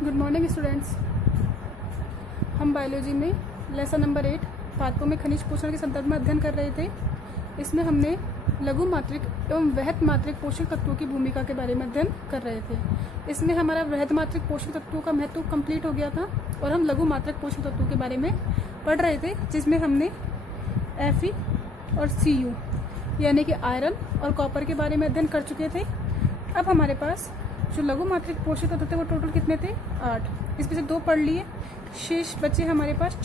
Good morning students. हम biology में lesson number 8 पादपों में खनिज पोषण के संदर्भ में अध्ययन कर रहे थे। इसमें हमने लघु मात्रिक एवं वृहत मात्रिक पोषक तत्वों की भूमिका के बारे में अध्ययन कर रहे थे। इसमें हमारा वृहत मात्रिक पोषक तत्वों का महत्व कंप्लीट हो गया था और हम लघु मात्रिक पोषक तत्वों के बारे में पढ़ रहे थे, जिसमें हमने Fe और Cu यानी कि आयरन और कॉपर के बारे में अध्ययन कर चुके थे। अब हमारे पास जो लघु मात्रिक पोषक तत्व थे वो टोटल कितने थे? 8। इसमें से 2 पढ़ लिए, शेष बचे हमारे पास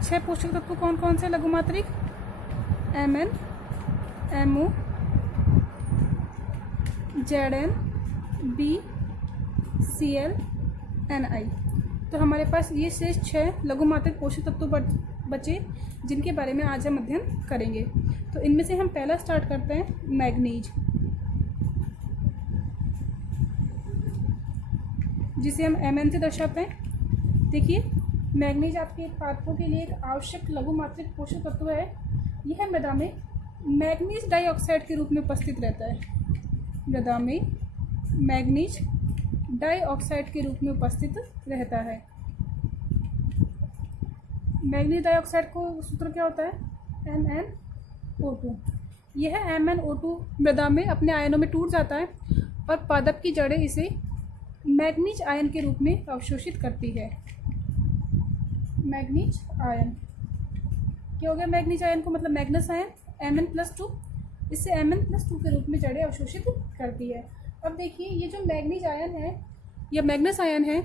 6 पोषक तत्व कौन कौन से लघु मात्रिक? Mn, Mo, Zn, B, Cl, Ni। तो हमारे पास ये शेष 6 लघु मात्रिक पोषक तत्व बचे, जिनके बारे में आज हम अध्ययन करेंगे। तो इनमें से हम पहला स्टार्ट करते हैं मैग्नीज, जिसे हम Mn से दर्शाते हैं। देखिए, मैग्नीज आपके पादपों के लिए एक आवश्यक लघु मात्रिक पोषक तत्व है। यह मृदा में मैग्नीज डाइऑक्साइड के रूप में उपस्थित रहता है। मृदा में मैग्नीज डाइऑक्साइड के रूप में उपस्थित रहता है। मैग्नीज डाइऑक्साइड को सूत्र क्या होता है? MnO2। यह MnO2 मृदा में अपने आयनों में टूट जाता है और पादप की जड़ें इसे मैग्नीज आयन के रूप में अवशोषित करती है। मैग्नीज आयन क्या हो गया? मैग्नीज आयन को मतलब मैग्नस आयन Mn+2, इससे Mn+2 के रूप में जड़ें अवशोषित करती है। अब देखिए, ये जो मैग्नीज आयन है या मैग्नस आयन है,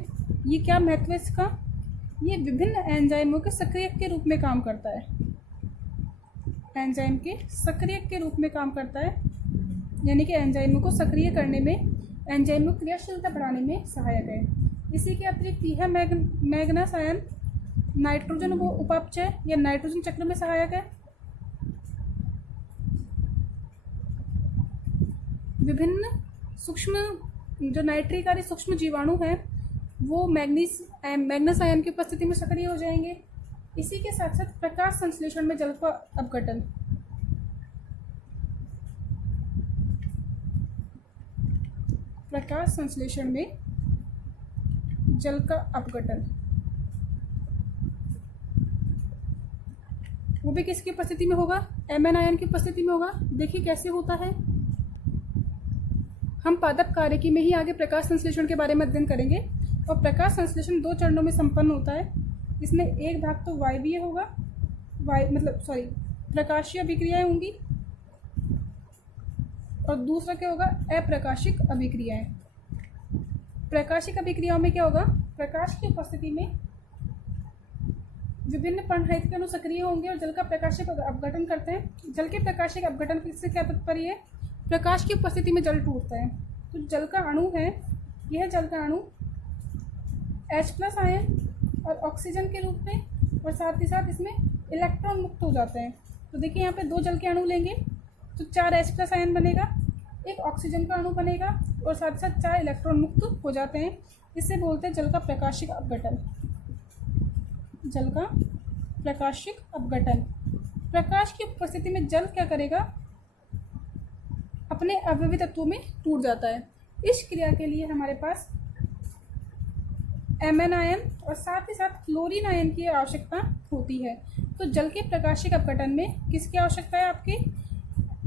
ये क्या महत्व है इसका? ये विभिन्न एंजाइमों के सक्रियक के रूप में काम करता है। एंजाइम के सक्रियक के रूप में काम करता है, यानी कि एंजाइमों को सक्रिय करने में, एंजाइमों क्रियाशीलता बढ़ाने में सहायक है। इसी के अतिरिक्त यह मैग्नस आयन नाइट्रोजन उपापचय या नाइट्रोजन चक्र में सहायक है। विभिन्न सूक्ष्म जो नाइट्रिकारी सूक्ष्म जीवाणु हैं वो मैग्नस आयन की उपस्थिति में सक्रिय हो जाएंगे। इसी के साथ साथ प्रकाश संश्लेषण में जल का अपघटन, प्रकाश संश्लेषण में जल का अपघटन वो भी किसकी उपस्थिति में होगा? Mn आयन की उपस्थिति में होगा। देखिए कैसे होता है। हम पादप कार्यकी में ही आगे प्रकाश संश्लेषण के बारे में अध्ययन करेंगे। और प्रकाश संश्लेषण 2 चरणों में संपन्न होता है। इसमें एक भाग तो वायवीय होगा, प्रकाशीय अभिक्रियाएं होंगी, और दूसरा क्या होगा? अप्रकाशिक अभिक्रियाएं। प्रकाशिक अभिक्रियाओं में क्या होगा? प्रकाश की उपस्थिति में विभिन्न पर्णरहित अणु सक्रिय होंगे और जल का प्रकाशिक अपघटन करते हैं। जल के प्रकाशिक अपघटन से क्या तात्पर्य है? प्रकाश की उपस्थिति में जल टूटता है। तो जल का अणु है, यह जल का अणु H+ आयन और ऑक्सीजन के रूप में, और साथ ही साथ इसमें इलेक्ट्रॉन मुक्त हो जाते हैं। तो देखिए, यहाँ पे 2 जल के अणु लेंगे तो 4 H+ आयन बनेगा, एक ऑक्सीजन का अणु बनेगा, और साथ ही साथ 4 इलेक्ट्रॉन मुक्त हो जाते हैं। इससे बोलते हैं जल का प्रकाशिक अपघटन। जल का प्रकाशिक अपघटन। प्रकाश की उपस्थिति में जल क्या करेगा? अपने अवयवी तत्वों में टूट जाता है। इस क्रिया के लिए हमारे पास Mn आयन और साथ ही साथ क्लोरीन आयन की आवश्यकता होती है। तो जल के प्रकाशिक अपघटन में किसकी आवश्यकता है? आपके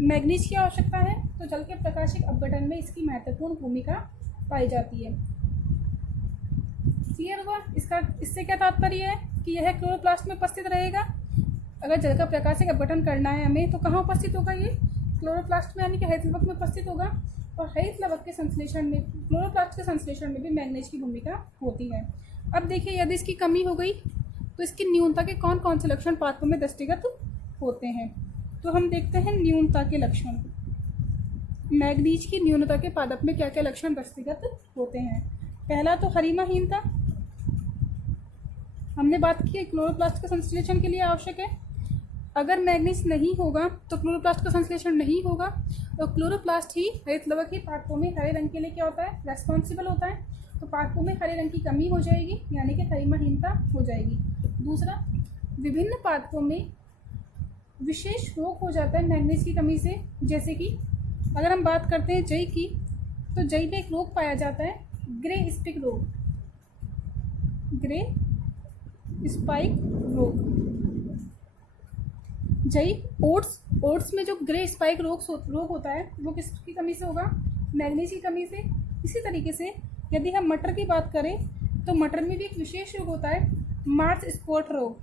मैग्नीज की आवश्यकता है। तो जल के प्रकाशिक अपघटन में इसकी महत्वपूर्ण भूमिका पाई जाती है। क्लियर हुआ? इससे क्या तात्पर्य है कि यह क्लोरोप्लास्ट में उपस्थित रहेगा। अगर जल का प्रकाशिक अपघटन करना है हमें, तो कहाँ उपस्थित होगा? ये क्लोरोप्लास्ट में, यानी कि हरित लवक में उपस्थित होगा। और हरित लवक के संश्लेषण में, क्लोरोप्लास्ट के संश्लेषण में भी मैग्नीज की भूमिका होती है। अब देखिए, यदि इसकी कमी हो गई तो इसकी न्यूनता के कौन कौन से लक्षण पादपों में दृष्टिगत होते हैं। तो हम देखते हैं न्यूनता के लक्षण। मैग्नीज की न्यूनता के पादप में क्या क्या लक्षण दृष्टिगत होते हैं? पहला तो हरिमाहीनता। हमने बात की क्लोरोप्लास्ट के संश्लेषण के लिए आवश्यक है। अगर मैग्नीज नहीं होगा तो क्लोरोप्लास्ट का संश्लेषण नहीं होगा, और क्लोरोप्लास्ट ही, हरित लवक ही पादपों में हरे रंग के लिए क्या होता है? रेस्पॉन्सिबल होता है। तो पादपों में हरे रंग की कमी हो जाएगी, यानी कि हरिमाहीनता हो जाएगी। दूसरा, विभिन्न पादपों में विशेष रोग हो जाता है मैग्नीज की कमी से। जैसे कि अगर हम बात करते हैं जई की, तो जई में एक रोग पाया जाता है ग्रे स्पिक रोग, ग्रे स्पाइक रोग। जई ओट्स, ओट्स में जो ग्रे स्पाइक रोग होता है वो किसकी कमी से होगा? मैग्नीज की कमी से। इसी तरीके से यदि हम मटर की बात करें तो मटर में भी एक विशेष रोग होता है, मार्च स्पॉट रोग।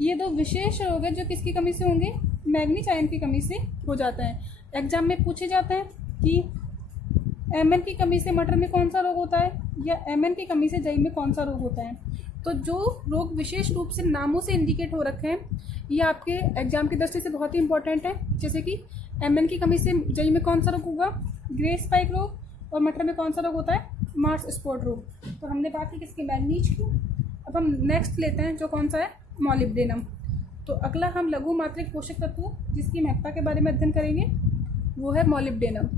ये दो विशेष रोग है जो किसकी कमी से होंगे? मैग्नीज आयन की कमी से हो जाता है। एग्जाम में पूछे जाते हैं कि Mn की कमी से मटर में कौन सा रोग होता है या Mn की कमी से जई में कौन सा रोग होता है। तो जो रोग विशेष रूप से नामों से इंडिकेट हो रखे हैं ये आपके एग्जाम की दृष्टि से बहुत ही इंपॉर्टेंट है। जैसे कि Mn की कमी से जई में कौन सा रोग होगा? ग्रे स्पाइक रोग। और मटर में कौन सा रोग होता है? मार्च स्पॉट रोग। तो हमने बात की किसकी? मैग्नीज की। अब हम नेक्स्ट लेते हैं जो कौन सा है? मॉलिब्डेनम। तो अगला हम लघु मात्रिक पोषक तत्व जिसकी महत्ता के बारे में अध्ययन करेंगे वो है मॉलिब्डेनम।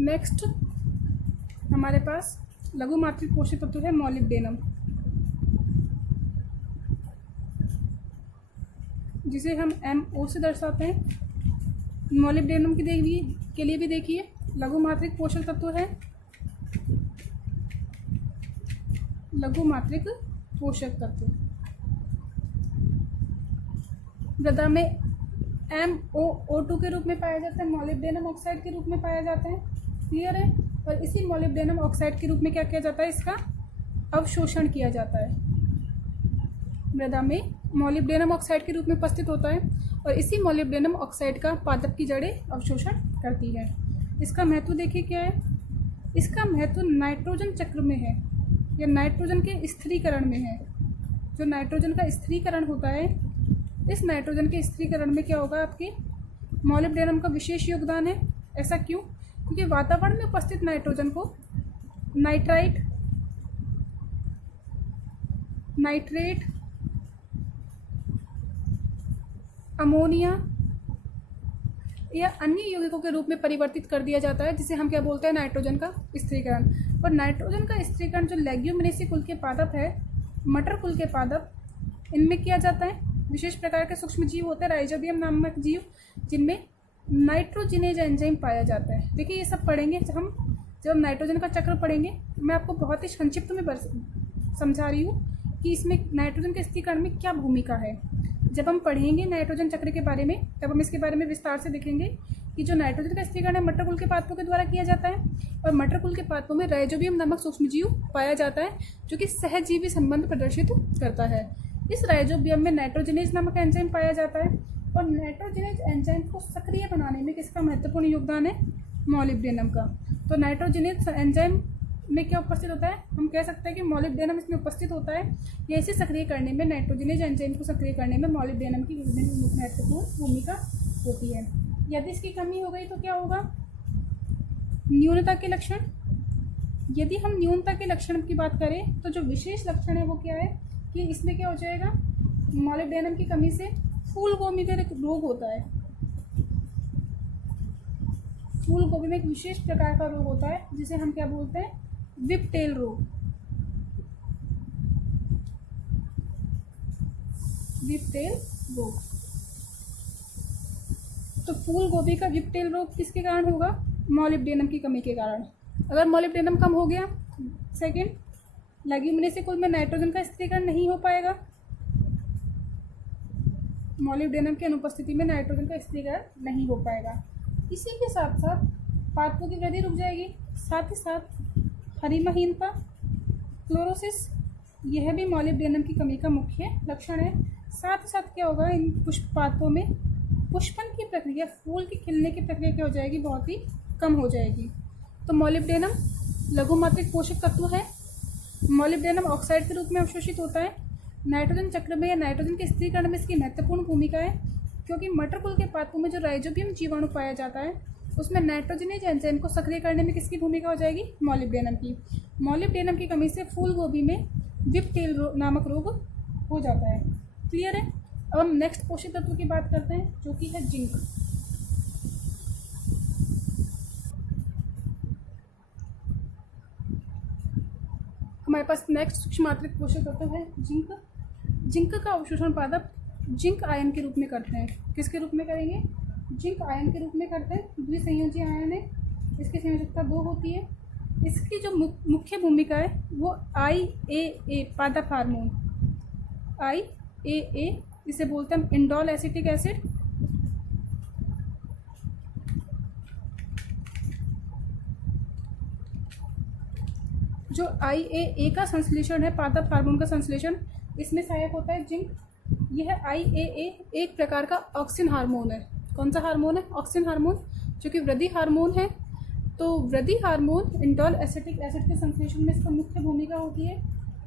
नेक्स्ट हमारे पास लघु मात्रिक पोषक तत्व है मॉलिब्डेनम, जिसे हम MO से दर्शाते हैं। मॉलिब्डेनम के लिए भी देखिए लघु मात्रिक पोषक तत्व है, लघु मात्रिक पोषक तत्व। मृदा में MOO2 के रूप में पाया जाता है, मॉलिब्डेनम ऑक्साइड के रूप में पाया जाता है। क्लियर है? और इसी मॉलिब्डेनम ऑक्साइड के रूप में क्या किया जाता है? इसका अवशोषण किया जाता है। मृदा में मॉलिब्डेनम ऑक्साइड के रूप में उपस्थित होता है और इसी मॉलिब्डेनम ऑक्साइड का पादप की जड़ें अवशोषण करती है। इसका महत्व देखिए क्या है? इसका महत्व नाइट्रोजन चक्र में है या नाइट्रोजन के स्थिरीकरण में है। जो नाइट्रोजन का स्थिरीकरण होता है, इस नाइट्रोजन के स्थिरीकरण में क्या होगा? आपके मॉलिब्डेनम का विशेष योगदान है। ऐसा क्यों? क्योंकि वातावरण में उपस्थित नाइट्रोजन को नाइट्राइट, नाइट्रेट, अमोनिया या अन्य यौगिकों के रूप में परिवर्तित कर दिया जाता है, जिसे हम क्या बोलते हैं? नाइट्रोजन का स्थिरीकरण। और नाइट्रोजन का स्थिरीकरण जो लेग्यूमिनेसी कुल के पादप है, मटर कुल के पादप, इनमें किया जाता है। विशेष प्रकार के सूक्ष्म जीव होते हैं राइजोबियम नामक जीव, जिनमें नाइट्रोजिनेज एंजाइम पाया जाता है। देखिए ये सब पढ़ेंगे जब हम नाइट्रोजन का चक्र पढ़ेंगे। मैं आपको बहुत ही संक्षिप्त में समझा रही हूँ कि इसमें नाइट्रोजन के स्थिरीकरण में क्या भूमिका है। जब हम पढ़ेंगे नाइट्रोजन चक्र के बारे में तब हम इसके बारे में विस्तार से देखेंगे कि जो नाइट्रोजन का स्थिरीकरण है मटर कुल के पादपों के द्वारा किया जाता है और मटर कुल के पादपों में राइजोबियम नामक सूक्ष्मजीव पाया जाता है जो कि सहजीवी संबंध प्रदर्शित करता है। इस राइजोबियम में नाइट्रोजिनेज नामक एंजाइम पाया जाता है और नाइट्रोजिनेज एंजाइम को सक्रिय बनाने में किसका महत्वपूर्ण योगदान है? मॉलिब्डेनम का। तो नाइट्रोजिनेज एंजाइम में क्या उपस्थित होता है? हम कह सकते हैं कि मॉलिब्डेनम इसमें उपस्थित होता है या इसे सक्रिय करने में, नाइट्रोजिनेज एंजाइम को सक्रिय करने में मॉलिब्डेनम की महत्वपूर्ण भूमिका होती है। यदि इसकी कमी हो गई तो क्या होगा? न्यूनता के लक्षण। यदि हम न्यूनता के लक्षण की बात करें तो जो विशेष लक्षण है वो क्या है कि इसमें क्या हो जाएगा? मॉलिब्डेनम की कमी से फूल गोभी का रोग होता है। फूल गोभी में एक विशेष प्रकार का रोग होता है जिसे हम क्या बोलते हैं? विपटेल रोग। विपटेल रोग। तो फूल गोभी का विपटेल रोग किसके कारण होगा? मॉलिब्डेनम की कमी के कारण। अगर मॉलिब्डेनम कम हो गया, सेकंड, लेग्यूमिनेसी कुल में नाइट्रोजन का स्थिरीकरण नहीं हो पाएगा। मॉलिब्डेनम की अनुपस्थिति में नाइट्रोजन का स्थिरीकरण नहीं हो पाएगा। इसी के साथ साथ पादपों की वृद्धि रुक जाएगी। साथ ही साथ हरिमाहीनता, क्लोरोसिस, यह भी मॉलिब्डेनम की कमी का मुख्य लक्षण है। साथ ही साथ क्या होगा? इन पादपों में पुष्पन की प्रक्रिया, फूल के खिलने की प्रक्रिया क्या हो जाएगी? बहुत ही कम हो जाएगी। तो मॉलिब्डेनम लघु मात्रिक पोषक तत्व है। मॉलिब्डेनम ऑक्साइड के रूप में अवशोषित होता है। नाइट्रोजन चक्र में या नाइट्रोजन के स्थिरीकरण में इसकी महत्वपूर्ण भूमिका है, क्योंकि मटर कुल के पादपों में जो राइजोबियम जीवाणु पाया जाता है उसमें नाइट्रोजिनेज एंजाइम को सक्रिय करने में किसकी भूमिका हो जाएगी? मॉलिब्डेनम की। मॉलिब्डेनम की कमी से फूल गोभी में विपटेल नामक रोग हो जाता है। क्लियर है? अब हम नेक्स्ट पोषक तत्व की बात करते हैं जो कि है जिंक। हमारे पास नेक्स्ट सूक्ष्म मात्रिक पोषक तत्व है जिंक। जिंक का अवशोषण पादप जिंक आयन के रूप में करते हैं। किसके रूप में करेंगे? जिंक आयन के रूप में करते हैं। द्विसंयोजी आयन है, इसकी संयोजकता 2 होती है। इसकी जो मुख्य भूमिका है वो IAA पादप हार्मोन, IAA इसे बोलते हैं हम इंडोल एसिटिक एसिड। जो IAA का संश्लेषण है, पादप हार्मोन का संश्लेषण, इसमें सहायक होता है जिंक। यह IAA एक प्रकार का ऑक्सिन हार्मोन है। कौन सा हार्मोन है? ऑक्सिन हार्मोन, जो कि वृद्धि हार्मोन है। तो वृद्धि हार्मोन इंडोल एसिटिक एसिड के संश्लेषण में इसका मुख्य भूमिका होती है।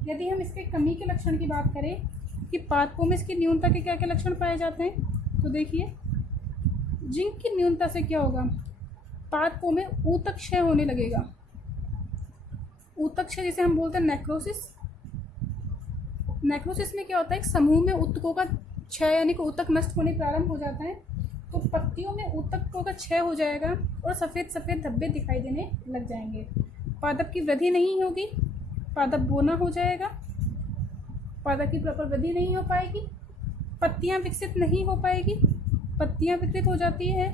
यदि हम इसके कमी के लक्षण की बात करें कि पादपों में इसकी न्यूनता के क्या क्या लक्षण पाए जाते हैं, तो देखिए जिंक की न्यूनता से क्या होगा? पादपों में ऊतक क्षय होने लगेगा। ऊतक क्षय जिसे हम बोलते हैं नेक्रोसिस। नेक्रोसिस में क्या होता है? एक समूह में ऊतकों का क्षय यानी कि ऊतक नष्ट होने प्रारंभ हो जाता है। तो पत्तियों में ऊतकों का क्षय हो जाएगा और सफ़ेद सफ़ेद धब्बे दिखाई देने लग जाएंगे। पादप की वृद्धि नहीं होगी, पादप बोना हो जाएगा, पादप की प्रॉपर वृद्धि नहीं हो पाएगी, पत्तियां विकसित नहीं हो पाएगी, पत्तियां विकृत हो जाती है।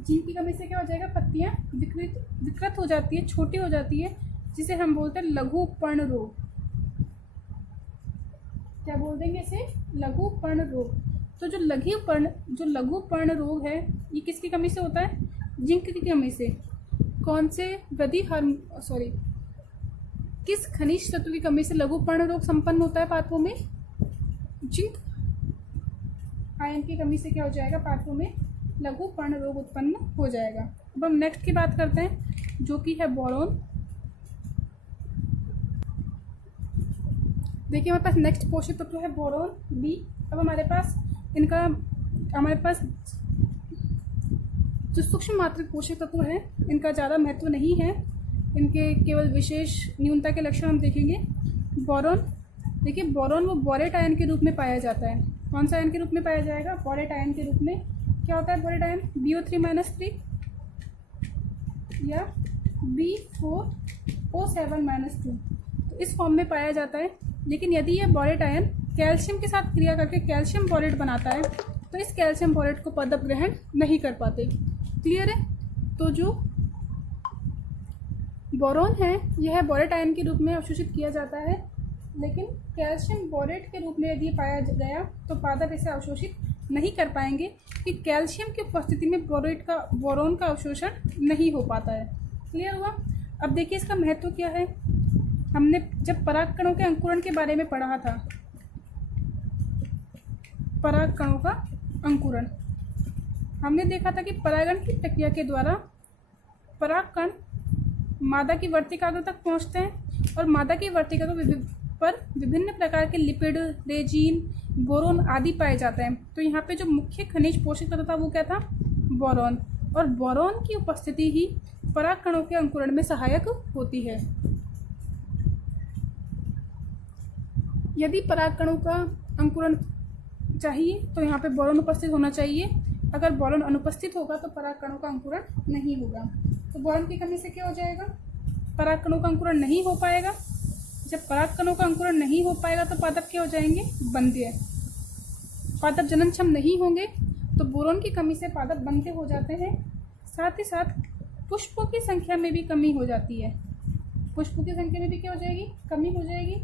जिंक की कमी से क्या हो जाएगा? पत्तियां विकृत हो जाती है, छोटी हो जाती है, जिसे हम बोलते हैं लघु पर्ण रोग। क्या बोल देंगे इसे? लघु पर्ण रोग। तो जो लघु पर्ण रोग है, ये किसकी कमी से होता है? जिंक की कमी से। कौन से किस खनिज तत्व की कमी से लघु पर्ण रोग संपन्न होता है पादपों में? जिंक आयन की कमी से क्या हो जाएगा? पादपों में लघु पर्ण रोग उत्पन्न हो जाएगा। अब हम नेक्स्ट की बात करते हैं, जो कि है बोरॉन। देखिए हमारे पास नेक्स्ट पोषक तत्व है बोरॉन बी। अब हमारे पास जो सूक्ष्म मात्रिक पोषक तत्व है, इनका ज़्यादा महत्व नहीं है, इनके केवल विशेष न्यूनता के लक्षण हम देखेंगे। बोरॉन, देखिए बोरॉन वो बोरेट आयन के रूप में पाया जाता है। कौन सा आयन के रूप में पाया जाएगा? बोरेट आयन के रूप में। क्या होता है बोरेट आयन? BO3-3 या B4O7-2, तो इस फॉर्म में पाया जाता है। लेकिन यदि यह बोरेट आयन कैल्शियम के साथ क्रिया करके कैल्शियम बोरेट बनाता है, तो इस कैल्शियम बोरेट को पादप ग्रहण नहीं कर पाते। क्लियर है? तो जो बोरॉन है, यह बोरेट आयन के रूप में अवशोषित किया जाता है, लेकिन कैल्शियम बोरेट के रूप में यदि पाया गया तो पादप इसे अवशोषित नहीं कर पाएंगे, कि कैल्शियम की उपस्थिति में बोरॉन का अवशोषण नहीं हो पाता है। क्लियर हुआ? अब देखिए इसका महत्व क्या है। हमने जब परागकणों के अंकुरण के बारे में पढ़ा था, परागकणों का अंकुरण, हमने देखा था कि परागण की प्रक्रिया के द्वारा परागकण मादा की वर्तिकाग्र तक पहुंचते हैं और मादा की वर्तिकाग्र पर विभिन्न प्रकार के लिपिड, रेजिन, बोरोन आदि पाए जाते हैं। तो यहाँ पे जो मुख्य खनिज पोषक तत्व था वो क्या था? बोरॉन। और बोरॉन की उपस्थिति ही परागकणों के अंकुरण में सहायक होती है। यदि परागकणों का अंकुरण चाहिए तो यहाँ पे बोरॉन उपस्थित होना चाहिए। अगर बोरॉन अनुपस्थित होगा तो परागकणों का अंकुरण नहीं होगा। तो बोरॉन की कमी से क्या हो जाएगा? परागकणों का अंकुरण नहीं हो पाएगा। जब परागकणों का अंकुरण नहीं हो पाएगा तो पादप क्या हो जाएंगे? बंध्य। पादप जननक्षम नहीं होंगे, तो बोरॉन की कमी से पादप बंध्य हो जाते हैं। साथ ही साथ पुष्पों की संख्या में भी कमी हो जाती है। पुष्पों की संख्या में भी क्या हो जाएगी? कमी हो जाएगी।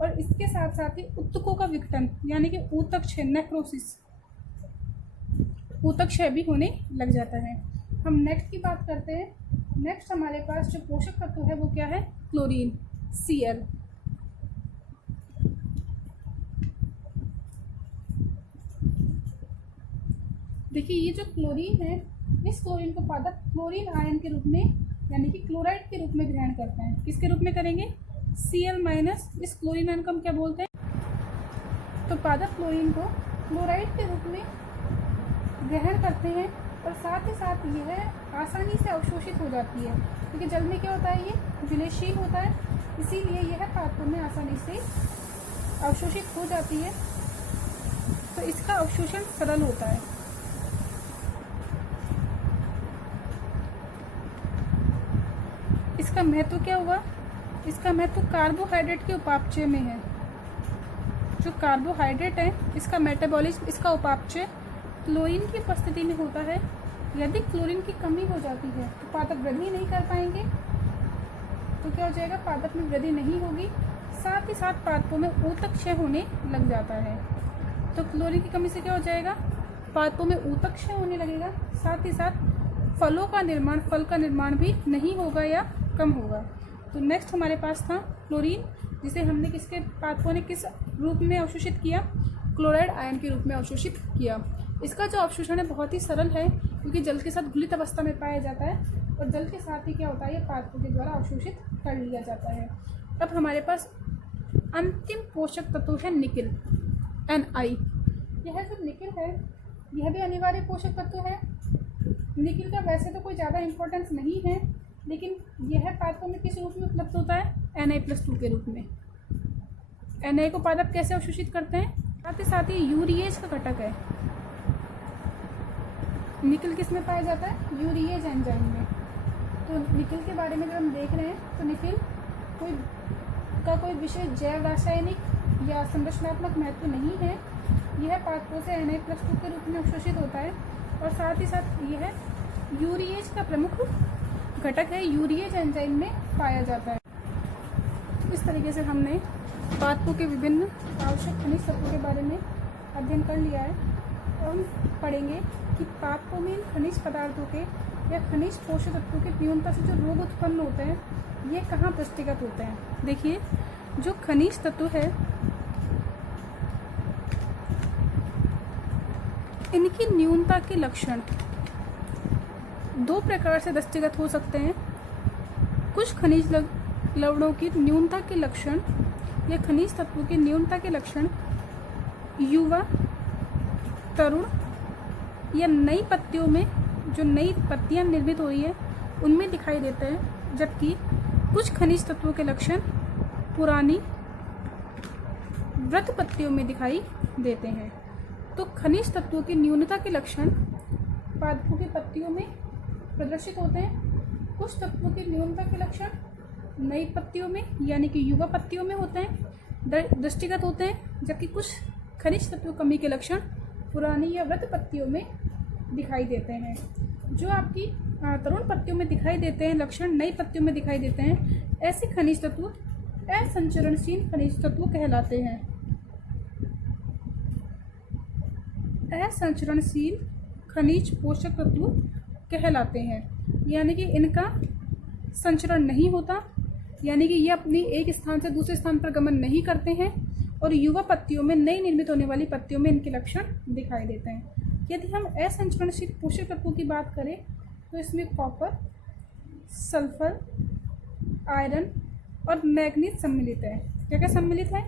और इसके साथ साथ ही ऊतकों का विघटन यानी कि ऊतक क्षय, नेक्रोसिस, ऊतक क्षय भी होने लग जाता है। हम नेक्स्ट की बात करते हैं। नेक्स्ट हमारे पास जो पोषक तत्व है वो क्या है? Chlorine, Cl। देखिए ये जो क्लोरीन है, इस क्लोरीन को पादप क्लोरीन आयन के रूप में यानी कि क्लोराइड के रूप में ग्रहण करते हैं। किसके रूप में करेंगे? Cl-। इस क्लोरीन आयन को हम क्या बोलते हैं? तो पादप क्लोरीन को क्लोराइड के रूप में ग्रहण करते हैं और साथ ही साथ यह आसानी से अवशोषित हो जाती है, क्योंकि जल में क्या होता है? ये विलयशील होता है, इसीलिए यह पादपों में आसानी से अवशोषित हो जाती है। तो इसका अवशोषण सरल होता है। इसका महत्व क्या हुआ? इसका महत्व कार्बोहाइड्रेट के उपापचय में है। जो कार्बोहाइड्रेट है इसका मेटाबॉलिज्म, इसका उपापचय क्लोरीन की उपस्थिति में होता है। यदि क्लोरीन की कमी हो जाती है तो पादप वृद्धि नहीं कर पाएंगे, तो क्या हो जाएगा, पादप में वृद्धि नहीं होगी। साथ ही साथ पादपों में ऊतक क्षय होने लग जाता है। तो क्लोरीन की कमी से क्या हो जाएगा, पादपों में ऊतक क्षय होने लगेगा। साथ ही साथ फल का निर्माण भी नहीं होगा या कम होगा। तो नेक्स्ट हमारे पास था क्लोरीन, जिसे हमने किसके पादपों ने किस रूप में अवशोषित किया, क्लोराइड आयन के रूप में अवशोषित किया। इसका जो अवशोषण है बहुत ही सरल है, क्योंकि जल के साथ घुलित अवस्था में पाया जाता है और जल के साथ ही क्या होता है, ये पादपों के द्वारा अवशोषित कर लिया जाता है। अब हमारे पास अंतिम पोषक तत्व है निकेल, Ni। यह जो निकेल है यह भी अनिवार्य पोषक तत्व है। निकेल का वैसे तो कोई ज़्यादा इम्पोर्टेंस नहीं है, लेकिन यह पादपों में किस रूप में उपलब्ध होता है, Na+2 के रूप में। Na को पादप कैसे अवशोषित करते हैं, साथ ही यूरिएज का घटक है। निकेल किस में पाया जाता है, यूरिएज एंजाइम में। तो निकेल के बारे में जब हम देख रहे हैं तो निकेल कोई विशेष जैव रासायनिक या संरचनात्मक महत्व नहीं है। यह पादपों से Na+2 के रूप में अवशोषित होता है और साथ ही साथ यह यूरिएज का प्रमुख घटक है, यूरिएज एंजाइम में पाया जाता है। इस तरीके से हमने पादपों के विभिन्न आवश्यक खनिज तत्वों के बारे में अध्ययन कर लिया है और हम पढ़ेंगे कि पादपों में इन खनिज पदार्थों के या खनिज पोषक तत्वों के न्यूनता से जो रोग उत्पन्न होते हैं ये कहाँ दृष्टिगत होते हैं। देखिए, जो खनिज तत्व है इनकी न्यूनता के लक्षण दो प्रकार से दृष्टिगत हो सकते हैं। कुछ खनिज लवणों की न्यूनता के लक्षण या खनिज तत्वों की न्यूनता के लक्षण युवा, तरुण या नई पत्तियों में, जो नई पत्तियां निर्मित हो रही है उनमें दिखाई देते हैं, जबकि कुछ खनिज तत्वों के लक्षण पुरानी वृत्त पत्तियों में दिखाई देते हैं। तो खनिज तत्वों की न्यूनता के लक्षण पादपों की पत्तियों में प्रदर्शित होते हैं। कुछ तत्वों की न्यूनता के लक्षण नई पत्तियों में यानी कि युवा पत्तियों में होते हैं, दृष्टिगत होते हैं, जबकि कुछ खनिज तत्व कमी के लक्षण पुरानी या वृत्त पत्तियों में दिखाई देते हैं। जो आपकी तरुण पत्तियों में दिखाई देते हैं लक्षण, नई पत्तियों में दिखाई देते हैं, ऐसे खनिज तत्व असंचरणशील खनिज तत्व कहलाते हैं। असंचरणशील खनिज पोषक तत्व कहलाते हैं, यानी कि इनका संचरण नहीं होता, यानी कि ये अपनी एक स्थान से दूसरे स्थान पर गमन नहीं करते हैं और युवा पत्तियों में, नई निर्मित होने वाली पत्तियों में इनके लक्षण दिखाई देते हैं। यदि हम असंचरणशील पोषक तत्वों की बात करें तो इसमें कॉपर, सल्फर, आयरन और मैग्नीज सम्मिलित है। क्या क्या सम्मिलित है,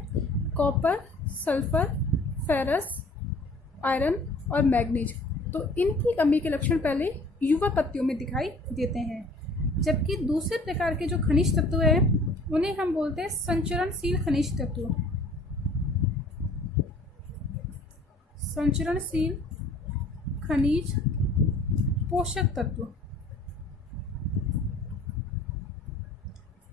कॉपर, सल्फर, फेरस, आयरन और मैग्नीज। तो इनकी कमी के लक्षण पहले युवा पत्तियों में दिखाई देते हैं, जबकि दूसरे प्रकार के जो खनिज तत्व हैं उन्हें हम बोलते हैं संचरणशील खनिज तत्व। संचरणशील खनिज पोषक तत्व।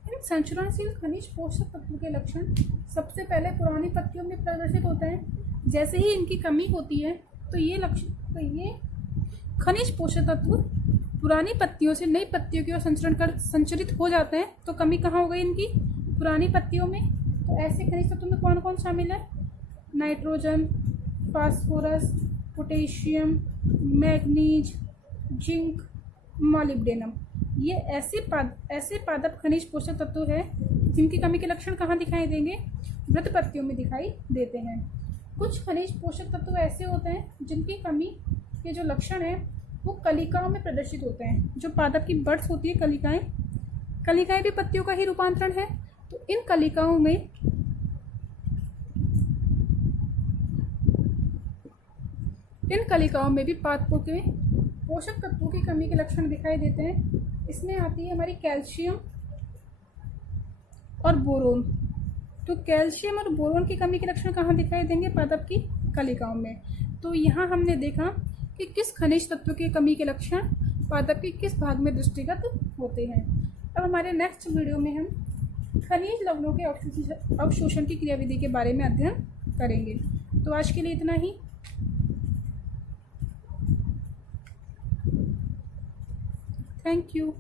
इन संचरणशील खनिज पोषक तत्व के लक्षण सबसे पहले पुरानी पत्तियों में प्रदर्शित होते हैं। जैसे ही इनकी कमी होती है तो ये खनिज पोषक तत्व पुरानी पत्तियों से नई पत्तियों की ओर संचरित हो जाते हैं। तो कमी कहाँ हो गई इनकी, पुरानी पत्तियों में। तो ऐसे खनिज तत्वों में कौन कौन शामिल है, nitrogen, phosphorus, potassium, manganese, zinc, molybdenum. ये ऐसे पादप खनिज पोषक तत्व है जिनकी कमी के लक्षण कहाँ दिखाई देंगे, वृत्त पत्तियों में दिखाई देते हैं। कुछ खनिज पोषक तत्व ऐसे होते हैं जिनकी कमी के जो लक्षण हैं वो कलिकाओं में प्रदर्शित होते हैं। जो पादप की बड्स होती है, कलिकाएं भी पत्तियों का ही रूपांतरण है। तो इन कलिकाओं में भी पादपों के पोषक तत्वों की कमी के लक्षण दिखाई देते हैं। इसमें आती है हमारी कैल्शियम और बोरोन। तो कैल्शियम और बोरोन की कमी के लक्षण कहाँ दिखाई देंगे, पादप की कलिकाओं में। तो यहाँ हमने देखा कि किस खनिज तत्व की कमी के लक्षण पादप के किस भाग में दृष्टिगत होते हैं। अब हमारे नेक्स्ट वीडियो में हम खनिज लवणों के अवशोषण की क्रियाविधि के बारे में अध्ययन करेंगे। तो आज के लिए इतना ही। Thank you.